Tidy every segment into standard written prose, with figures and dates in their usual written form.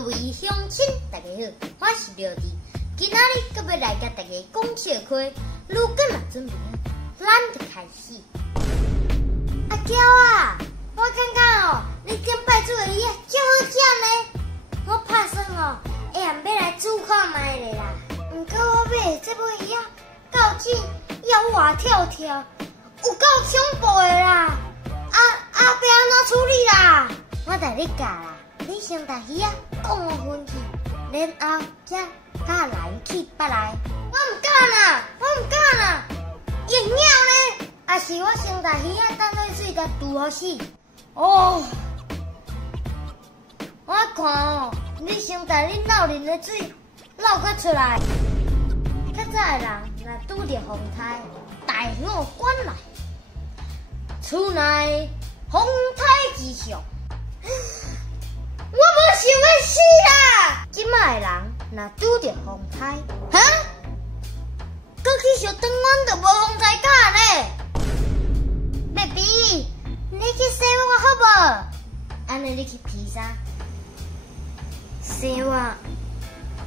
各位乡亲，大家好，我是廖弟。今仔日搁要来甲大家讲笑话，如果嘛准备啊，咱就开始。阿娇啊，我感觉哦，你点摆出的鱼啊，真好食呢。我拍算哦，下暗要来煮看卖咧啦。不过我买的这尾鱼啊，到底要活跳跳，有够恐怖的啦！要安怎处理啦？我带你教啦。你先把鱼啊讲分去，然后才甲来去别来。我唔敢啦，会鸟呢？还是我先把鱼啊当做水甲煮好死？哦，我看哦，你先把你脑里的水流个出来。较早的人若拄着风台，大我关来，厝内风台之上。我无想要死啦！即摆的人若拄着风台，哈，搁去烧汤圆就无风台教呢。baby， 你去洗我好无？安尼你去披衫，洗我，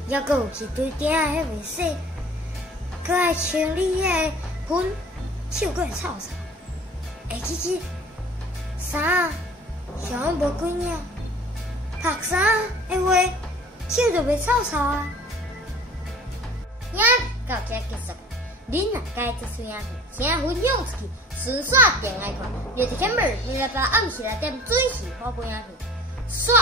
还搁有一堆鼎还未洗，搁爱清理迄个粉，手搁会臭臭。其实衫想无几领。晒衫的话，手就袂臭臭啊。影到这结束，恁若介这水影片，请分享出去，顺刷点来看，别一点妹，你来把暗时来点准时好播影片，刷。